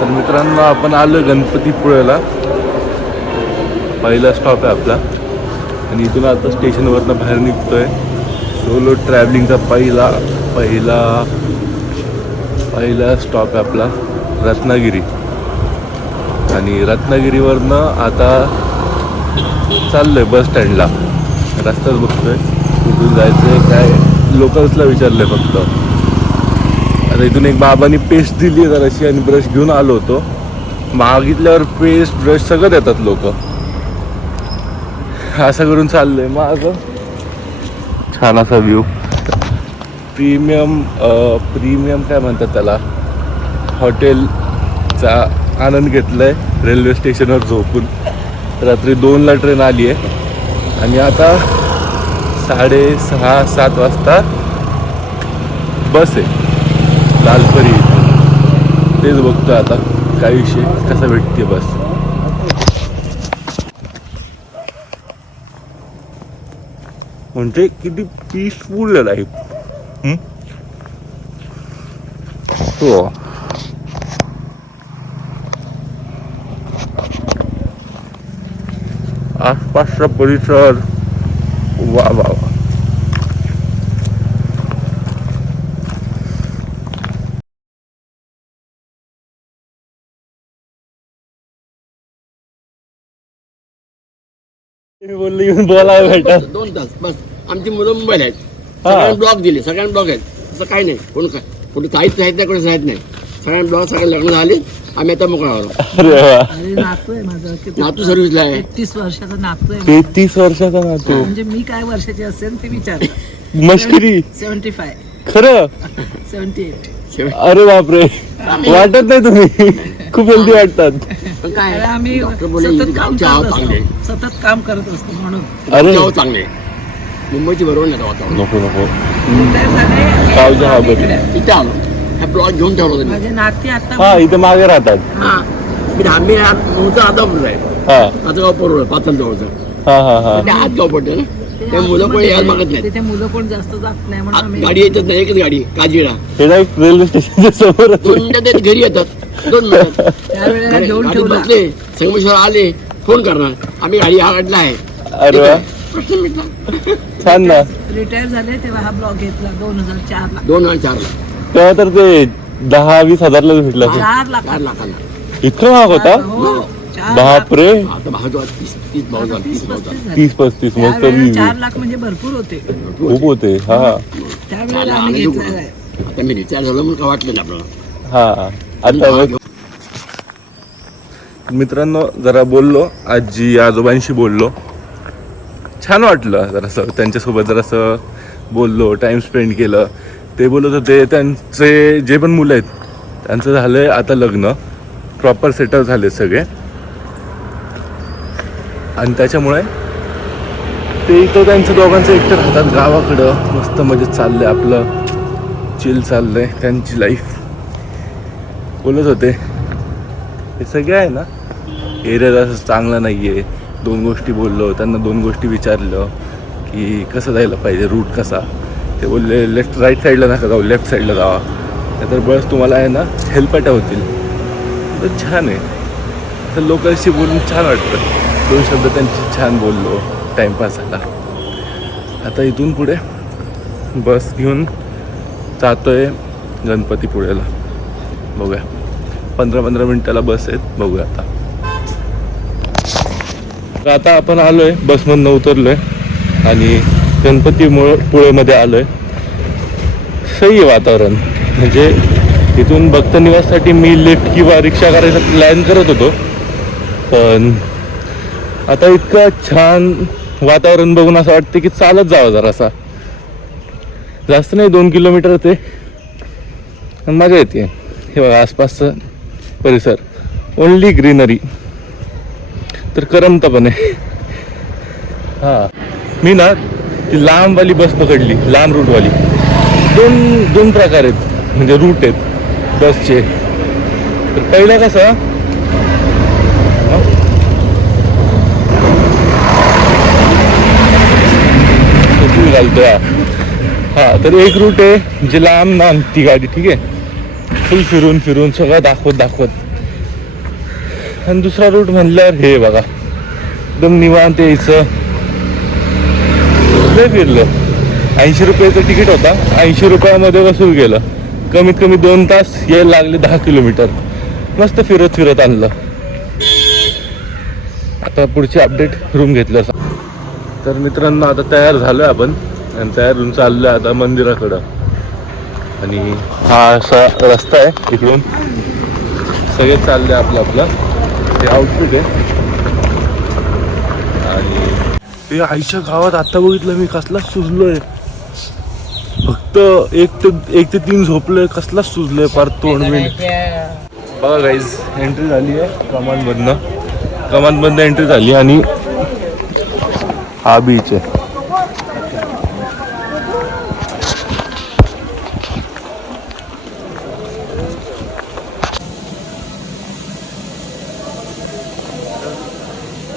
तर मित्रांनो आपण आलो गणपतीपुळ्याला. पहिला स्टॉप आहे आपला आणि इथून आता स्टेशनवरनं बाहेर निघतोय. सोलो ट्रॅव्हलिंगचा पहिला स्टॉप आहे आपला रत्नागिरी. आणि रत्नागिरीवरनं आता चाललोय बस स्टँडला. रस्ताच बघतोय कुठून जायचं आहे काय, लोकल्सला विचारलंय फक्त. आता इथून एक बाबांनी पेस्ट दिली आहे जराशी आणि ब्रश घेऊन आलो होतो. मागितल्यावर पेस्ट ब्रश सगळं देतात लोक. असं करून चाललंय माझं. छान असा व्ह्यू. प्रीमियम काय म्हणतात त्याला, हॉटेलचा आनंद घेतलाय रेल्वे स्टेशनवर झोपून. रात्री 2ला ट्रेन आली आहे आणि आता 6:30-7 वाजता बस आहे लालपरी. तेच बघतो आता काय विषय, कसा भेटते बस. म्हणजे किती पीसफुल आहे लाईफ. हो आसपासचा परिसर वा वा वा. मी बोललो येऊन बोलायला भेटा. 2 तास बस. आमची मुलं मुंबईला आहेत. सगळ्यांना ब्लॉक दिले, सगळ्यांना ब्लॉक आहेत. असं काही नाही, कोणी साहित्य आहेत नाही, कोणी साहित्य नाही. सगळ्यांना ब्लॉक, सगळ्यांना लग्न झाले. आम्ही आता मोकळा आलो. अरे नातू आहे माझा. नातू सर्व्हिसला आहे. 30 वर्षाचा नातू आहे. 33 वर्षाचा नातू. म्हणजे मी काय वर्षाची असेल ते विचार. मस्करी. 75. खरं. 78. अरे बापरे, वाटत नाही तुम्ही. खूप हेल्दी वाटतात. पण काय अरे आम्ही डॉक्टर बोलले सतत काम करत असतो म्हणून. अरे चांगले. मुंबईची बरोबर नाही वातावरण. नको रिटायर झाले. गावच्या हा बरं. इथे आलो, हा ब्लॉक घेऊन ठेवला होता मी. माझे नाती आता हा इथे मागे राहतात. हा मी मूळचा आदापूर आहे. हा आता गाव परोळ पाचल जवळचं. हा हा हा. ते आत गाव पडतं ना. ते मुलं पण यायला मागत नाही. तिथे मुलं कोण जास्त जात नाही म्हणून आम्ही गाडी येतच नाही, एकच गाडी काजीडा. हे डायरेक्ट रेल्वे स्टेशनच्या समोरच. 2 मिनिटात घरी येतात. 2 मिनिटात त्यावेळेला घेऊन गाडी ठेवला. बसले, संगमेश्वर आले, फोन करणार आम्ही गाडी हा काढला आहे. अरे वा, प्रश्न मिटला. छान ना. रिटायर झाले तेव्हा हा ब्लॉग घेतला 2004 ला. 2004ला तेव्हा तर ते 10-20 हजारला भेटला. 4 लाख. 4 लाखाला. इतका महाग होता. हो, 4 लाख. बापरे. आता भाव 30 भाव झाला, 30 भाव झाला. 30-35 मग त्यावेळेला तरी 4 लाख म्हणजे भरपूर होते. खूप होते. हा त्यावेळेला आम्ही घेतलेला आहे. आता मी रिटायर झालो म्हणून काय वाटलं नाही आपल्याला. हा. आता बघ मित्रांनो, जरा बोललो आजी आजोबांशी बोललो. छान वाटलं जरासं त्यांच्यासोबत जरासं बोललो, टाइम स्पेंड केलं. ते बोलत होते त्यांचे जे पण मुलं आहेत त्यांचं झालंय आता लग्न, प्रॉपर सेटल झाले सगळे. आणि त्याच्यामुळे ते इथं त्यांचं दोघांचं एकटं राहतात गावाकडं. मस्त मजेत चाललंय आपलं, चिल चाललंय त्यांची लाईफ. बोलत होते हे सगळे आहे ना एरिया असं चांगला नाही आहे. 2 गोष्टी बोललो त्यांना, 2 गोष्टी विचारलं की कसं जायला पाहिजे, रूट कसा. ते बोलले राईट साईडला नका जाऊ, लेफ्ट साईडला जावा, नाहीतर बस तुम्हाला आहे ना हेलपाट्या होतील. तर छान आहे. तर लोकांशी बोलून छान वाटतं. 2 शब्द त्यांची छान बोललो, टाईमपास झाला. आता इथून पुढे बस घेऊन जातोय गणपतीपुळ्याला. बघूया 15-15 मिनिटाला बस आहेत. बघूया आता आपण आलोय, बसमधनं उतरलोय आणि गणपतीपुळेमध्ये आलोय. सही आहे वातावरण. म्हणजे इथून भक्त निवाससाठी मी लिफ्ट किंवा रिक्षा करायचा प्लॅन करत होतो, पण आता इतकं छान वातावरण बघून असं वाटतं की चालत जावं जरासा. जास्त नाही, 2 किलोमीटर ते. मजा येते. हे बघा आसपासचं परिसर, ओनली ग्रीनरी. तर करमतं पण आहे. हा मी ना ती लांबवाली बस पकडली, लांब रूटवाली. दोन प्रकार आहेत, म्हणजे रूट आहेत बसचे. तर पहिला कसा घालतो. हा तर एक रूट आहे जे लांब आणती गाडी, ठीक आहे, फुल फिरून सगळं दाखवत आणि दुसरा रूट म्हणल्यावर हे बघा एकदम निवांत यायचं. लय फिरलो. 80 रुपयाचं तिकीट होता, 80 रुपयामध्ये वसूल केलं. कमीत कमी 2 तास यायला लागले 10 किलोमीटर. मस्त फिरत फिरत आणलं. आता पुढची अपडेट रूम घेतलं. तर मित्रांनो आता तयार झालोय आपण आणि तयार होऊन चाललोय आता मंदिराकडं. आणि हा असा रस्ता आहे, इकडून सगळे चालले आपलं आपलं. हे आउटफिट आहे. आणि हे आईच्या गावात आता बघितलं मी, कसला सुजलोय. फक्त 1 ते 3 झोपलोय, कसला सुजलोय पार तोंड बिंड. बघा गाईज, एंट्री झाली आहे कमानमधनं एंट्री झाली. आणि हा बीच आहे.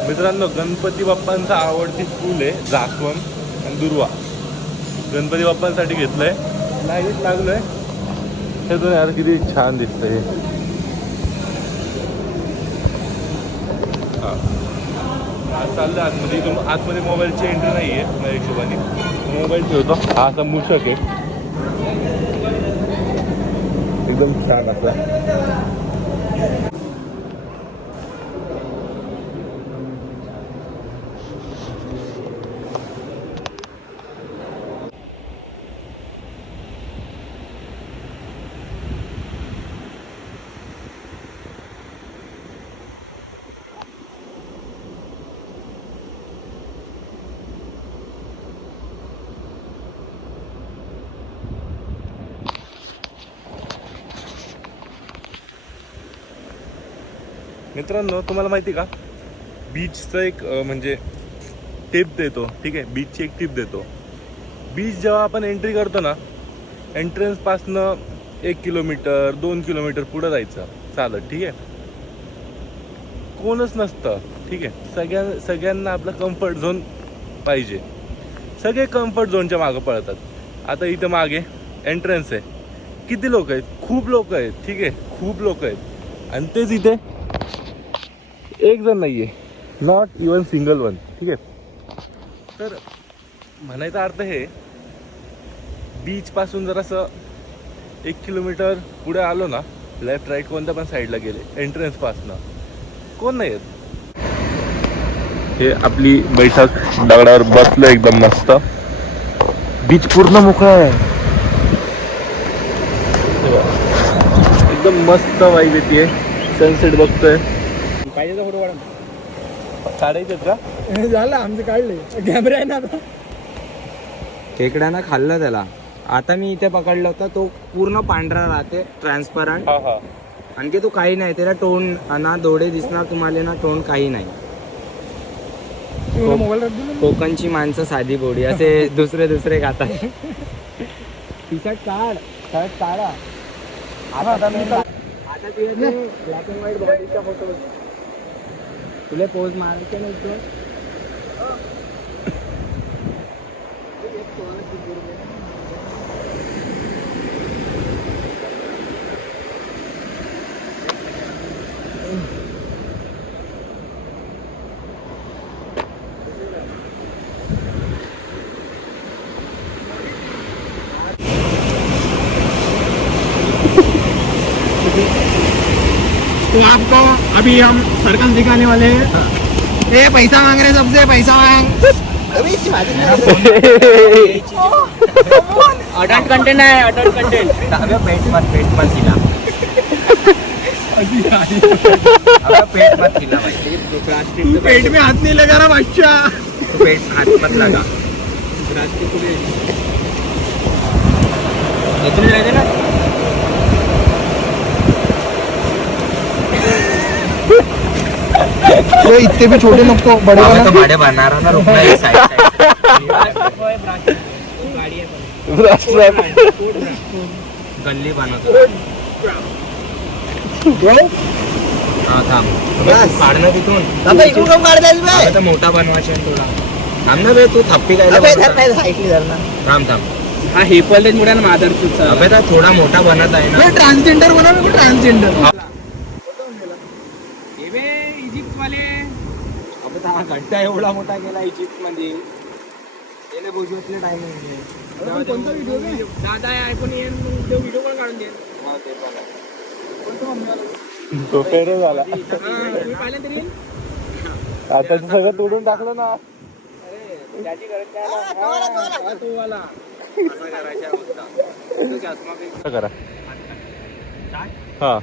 मित्रांनो गणपती बाप्पांचा आवडती फूल आहे जास्वंद आणि दुर्वा. गणपती बाप्पांसाठी घेतलंय, लाईट लागलोय. हे दोन यार किती छान दिसतंय. चाललं आतमध्ये. इथून आतमध्ये मोबाईलची एंट्री नाही आहे माझ्या हिशोबाने. मोबाईल ठेवतो. हा असा मूषक आहे एकदम छान आपला. मित्रांनो तुम्हाला माहिती का, बीचचं एक म्हणजे टिप देतो. ठीक आहे, बीचची एक टिप देतो. बीच जेव्हा आपण एंट्री करतो ना, एंट्रन्सपासनं 1 किलोमीटर 2 किलोमीटर पुढं जायचं चालत. ठीक आहे, कोणच नसतं. ठीक आहे, सगळ्यांना आपलं कम्फर्ट झोन पाहिजे. सगळे कम्फर्ट झोनच्या मागं पळतात. आता इथं मागे एंट्रन्स आहे. किती लोक आहेत? खूप लोक आहेत. ठीक आहे, खूप लोक आहेत. आणि तेच इथे एक जण नाही आहे, नॉट इवन सिंगल वन. ठीक आहे, तर म्हणायचा अर्थ हे, बीचपासून जरासं 1 किलोमीटर पुढे आलो ना, लेफ्ट राईट कोणत्या पण साईडला गेले, एंट्रन्सपासनं कोण नाही आहेत. हे आपली बैठक दगडावर बसलं एकदम मस्त. बीच पूर्ण मोकळा आहे, एकदम मस्त वाईब येते. सनसेट बघतोय. पाहिजे तर फोटो काढा. काढायचे का? झालं आमचं काढले. कॅमेरा आहे ना आता. खेकड्यानं खाल्लं त्याला. आता मी इथे पकडलं होतं, तो पूर्ण पांढरा राहते, ट्रान्सपरंट. हा. आणखी तो काही नाही, त्याला तोंड ना डोळे दिसणार तुम्हाला ना, तोंड काही नाही. कोकणची माणसं साधी बोडी असे दुसरे खातात. टी शर्ट काढ, शर्ट काढा. आता तुझे ब्लॅक अँड व्हाईट बॉडीचा फोटो तुला पोज मारायचे नाही तो. तो आपको अभी हम सर्कल दिखाने वाले हैं. ए पैसा मांग रहे सबसे, पैसा मांग. अडल्ट कंटेंट आहे, अडल्ट कंटेंट. पेट मत खिला. पेट मत खिला भाई. पेट में हाथ नहीं लगा रहा बच्चा. पेट हाथ मत लगा. इतने जाएंगे ना. इतने भी छोटे नको, बड़े तो बड़े बना रहा ना. रुकना एक साइड. गल्ली बनवतो. हा थांब, काढणं तिथून. आता मोठा बनवायचा थोडा. थांब ना बे, तू थप्पी काय थांब. हा हे पॉलेज मुळे मादर अबे थोडा मोठा बनत आहे ना. ट्रान्सजेंडर बना. ट्रान्सजेंडर इजिप्त वाले आपण हा घंटा एवढा मोठा गेला इजिप्त मध्ये त्याला बुजवतले टाइमिंग कोणता व्हिडिओ दादा आयफोन येईन मग व्हिडिओ पण काढून देईल ते पण आहे. कोणतं मम्मी तो फेर झाला तुम्ही पाहिलं तरी आता सगळं तोडून टाकलं ना. अरे त्याची गरज काय ना तो वाला असं करायच्या अवस्था तो चष्मा बी असं करा हा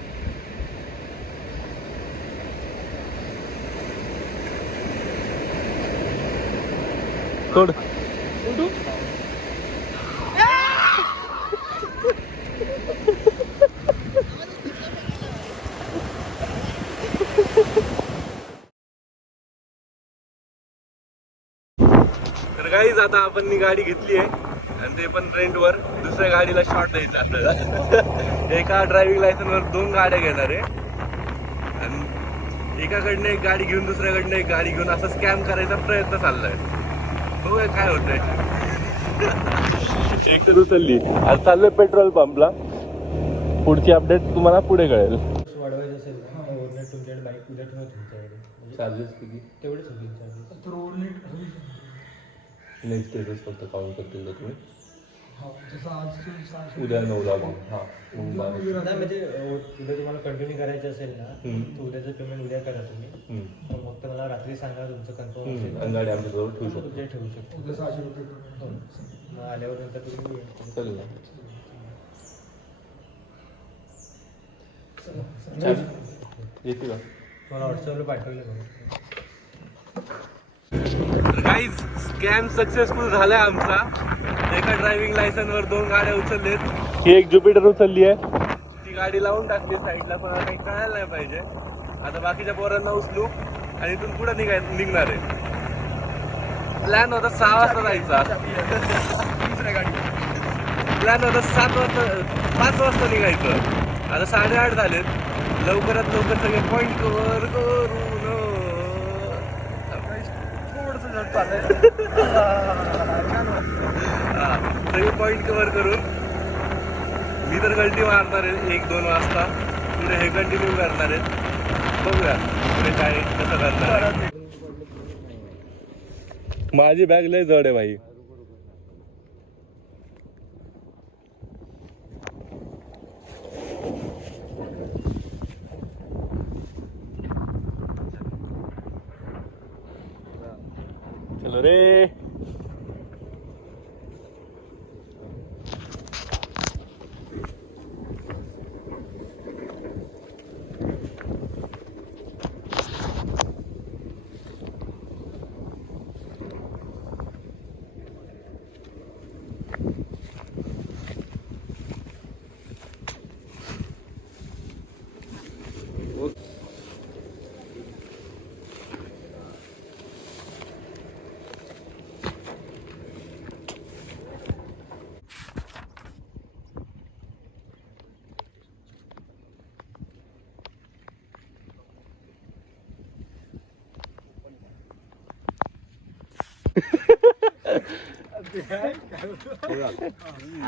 तोड तर काहीच आता आपण गाडी घेतली आहे आणि ते पण रेंटवर दुसऱ्या गाडीला शॉर्ट द्यायचं आता. एका ड्रायव्हिंग लायसनवर 2 गाड्या घेणार आहे आणि एकाकडनं एक गाडी घेऊन दुसऱ्याकडनं एक गाडी घेऊन असं स्कॅम करायचा प्रयत्न चाललाय. बघूया काय होतंय. एक तर उचलली आज चाललोय पेट्रोल पंपला. पुढची अपडेट तुम्हाला पुढे कळेल. वाढवायचं असेल ना ओव्हरनेट तुमच्याकडे बाईक उद्या ठेवा तुमच्याकडे चार्जेस किती तेवढेच होतील चार्जेस तर ओव्हरनेट नेक्स्ट डेजच फक्त काउंट करतील का तुम्ही हो जसं आज उद्या 9ला मग हां मग नाही म्हणजे उद्या तुम्हाला कंटिन्यू करायचं असेल ना तर उद्याचं पेमेंट उद्या करा तुम्ही मग फक्त मला रात्री सांगा तुमचं कन्फर्म असेल आणि गाडी आमच्याजवळ ठेवू शकतो. उद्या ठेवू शकतो उद्या 600 रुपये मग आल्यावर नंतर तुम्ही चालेल ना. येते का मला व्हॉट्सअपला पाठवलं बघा. गाईज स्कॅम सक्सेसफुल झालाय आमचा. एका ड्रायव्हिंग लायसनवर 2 गाड्या उचललेत. ही एक ज्युपिटर उचलली आहे. ती गाडी लावून टाकली साईडला पण काही कळायला नाही पाहिजे. आता बाकीच्या पोरांना उचलू आणि इथून पुढे निघणार आहे. प्लॅन होता 6 वाजता जायचा. प्लॅन होता 5 वाजता निघायचं. आता 8:30 झालेत. लवकरात लवकर सगळे पॉईंट कव्हर करून सगळे पॉईंट कव्हर करून मी तर गल्टी मारणार आहे 1-2 वाजता. पुढे हे कंटिन्यू करणार आहेत. बघूया पुढे काय कसं करणार आहे. माझी बॅग लय जड आहे भाई. चलो रे.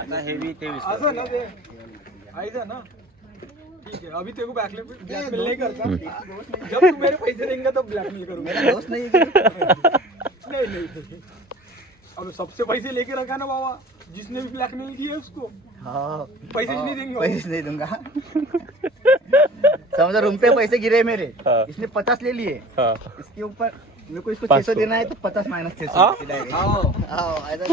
आता हेवी ते असं ना ते ऐसा ना ठीक है अभी तेरे को ब्लैकमेल नहीं करता. जब तू मेरे पैसे देंगे तब ब्लैकमेल करूंगा. मेरा दोस्त नहीं नहीं अब सबसे पैसे लेके रखा ना बाबा. जिसने भी ब्लैकमेल किया उसको पैसे नहीं देंगे. पैसे नहीं दूंगा. समझो रूम पे पैसे गिरे मेरे. हाँ. इसने 50 ले लिए. हाँ. इसके ऊपर मेरे को इसको 500 600 देना है तो 50 माइनस 600 हाँ? ऐसा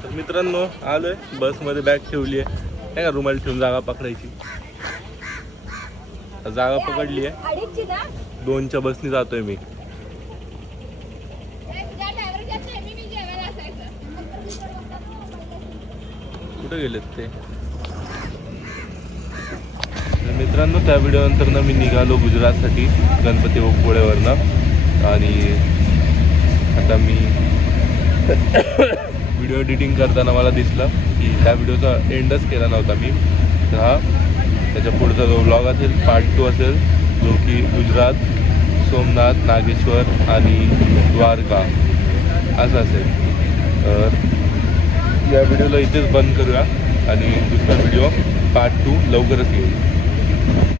तर मित्रांनो आलोय बसमध्ये बॅग ठेवली आहे. नाही का रुमाल ठेवून जागा पकडायची. जागा पकडली आहे. 2च्या बसनी जातोय मी. कुठे गेलेत ते. तर मित्रांनो त्या व्हिडिओ नंतर मी निघालो गुजरातसाठी गणपती पुळेवरनं आणि आता मी व्हिडिओ एडिटिंग करताना मला दिसलं की त्या व्हिडिओचा एंडच केला नव्हता मी. तर हा त्याच्या पुढचा जो व्लॉग असेल पार्ट 2 असेल, जो की गुजरात, सोमनाथ, नागेश्वर आणि द्वारका असं असेल. तर या व्हिडिओला इथेच बंद करूया आणि दुसरा व्हिडिओ पार्ट 2 लवकरच येईल.